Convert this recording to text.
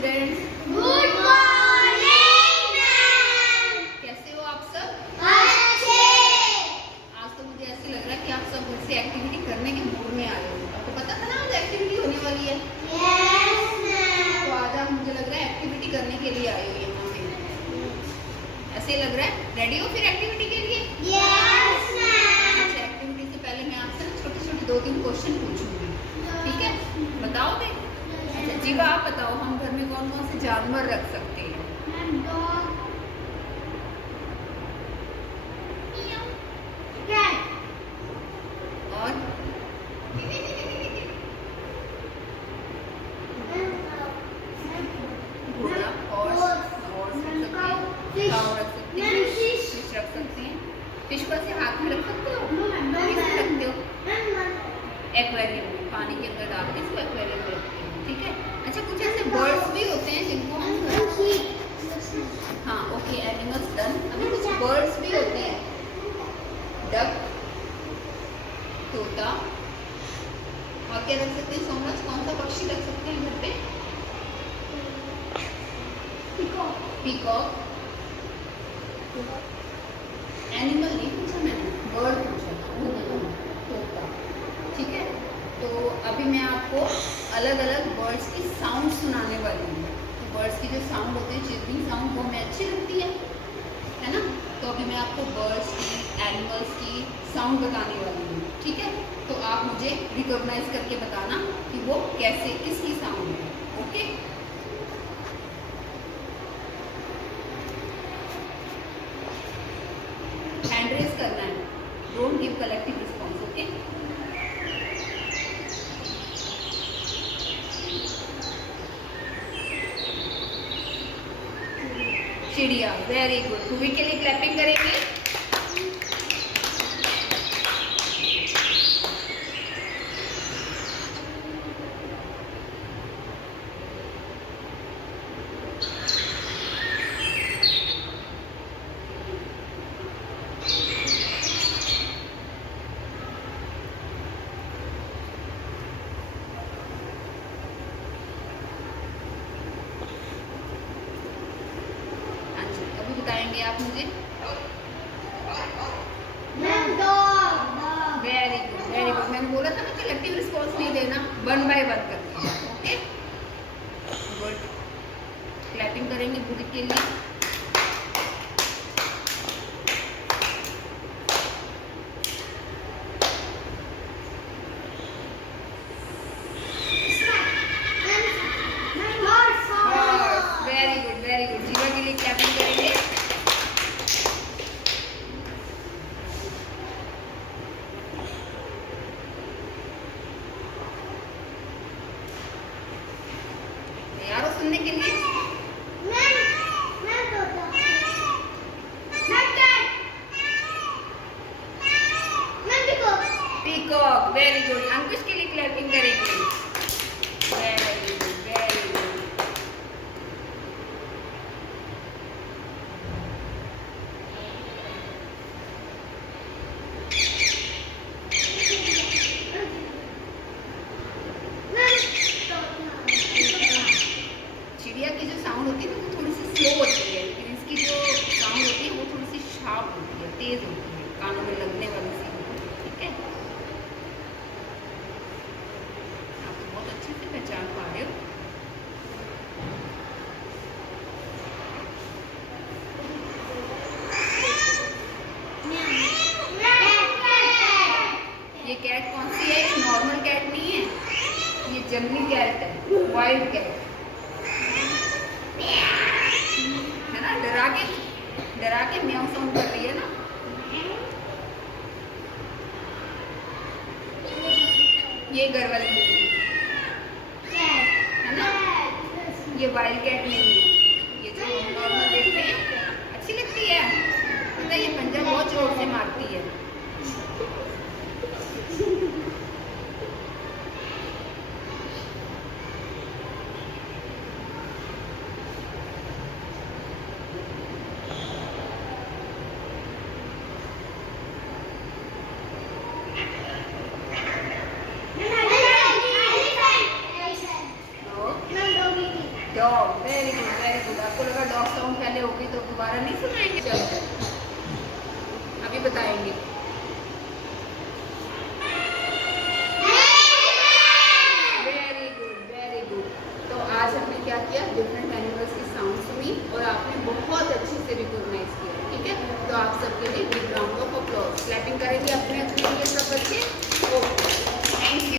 Students, good morning ma'am. कैसे हो आप सब? अच्छे। आज तो मुझे ऐसे लग रहा है कि आप सब घर से एक्टिविटी करने के मूड में आए हो। आपको पता था ना आज एक्टिविटी होने वाली है? Yes ma'am. तो आज आप मुझे लग रहा है एक्टिविटी करने के लिए आए हो यहाँ पे। ऐसे लग रहा है रेडी हो फिर एक्टिविटी के लिए? Yes ma'am. अच्छा, एक्टिविटी से पहले मैं आपसे ना छोटे-छोटे 2-3 क्वेश्चन पूछूंगी, ठीक है? बताओगे? अच्छा जीवा, आप बताओ हम घर में कौन-कौन से जानवर रख सकते हैं? मैम डॉग, कैट और घोड़ा, हॉर्स रख सकते हैं, काऊ रख सकते हैं, फिश रख सकते हैं। फिश को ऐसे हाथ में रख सकते हो? कैसे रखते हो? एक्वेरियम में, पानी के अंदर डाल के इसको एक्वेरियम में रखते हैं, ठीक है? अच्छा, कुछ ऐसे बर्ड्स भी होते हैं जिनको हम हाँ ओके, एनिमल्स डन। अभी कुछ बर्ड्स भी होते हैं, डक, तोता, और क्या रख सकते हैं? सोमराज, कौन सा पक्षी रख सकते हैं घर पे? पीकॉक। एनिमल नहीं पूछा मैंने, बर्ड पूछा, तोता, ठीक है? तो अभी मैं आपको अलग अलग बर्ड्स की साउंड सुनाने वाली हूँ। तो बर्ड्स की जो साउंड होती है, चिर्पिंग साउंड, वो हमें अच्छी लगती है ना? तो अभी मैं आपको बर्ड्स की, एनिमल्स की साउंड बताने वाली हूँ, ठीक है? तो आप मुझे रिकॉग्नाइज करके बताना कि वो कैसे, किसकी साउंड है, ओके? हैंड रेज करना है, don't give collective response, okay? चिड़िया, वेरी गुड। हुई के लिए क्लैपिंग करेंगे। बताएंगे आप मुझे? Very good, very good. मैंने बोला था ना कलेक्टिव रिस्पॉन्स नहीं देना, 1 बाय 1 करते हैं, ओके? गुड। क्लैपिंग करेंगे बुढ़ी के लिए। Very good, very good. जीवा के लिए क्लैपिंग करेंगे। तैयार हो सुनने के लिए? Peacock, very good. अंकुश के लिए क्लैपिंग करेंगे। Very good, very good. चिड़िया की जो साउंड होती है वो थोड़ी सी स्लो होती है, लेकिन इसकी जो साउंड होती है वो थोड़ी सी शार्प होती है, तेज होती है, कानों में लगने वाली सी, ठीक है? आप तो बहुत अच्छे से पहचान पा रहे हो। ये कैट कौन सी है? ये नॉर्मल कैट नहीं है, ये जंगली कैट है, वाइल्ड कैट है ना? डरा के म्याऊ साउंड कर रही है ना? ये घर वाली है ना? ये वाइल्ड कैट नहीं है, ये जो नॉर्मल देखते हैं, अच्छी लगती है। पता है ये पंजा बहुत जोर से मारती है। Dog dog, very good very good. आपको लगा डॉग साउंड पहले होगी तो दोबारा नहीं सुनाएंगे? चलो अभी बताएंगे। Very good very good. तो आज हमने क्या किया, डिफरेंट एनिमल्स की साउंड सुनी और आपने बहुत अच्छे से रिकॉग्नाइज किया, ठीक है। तो आप सबके लिए big round of applause, clapping करेंगे अपने अपने लिए सब बच्चे।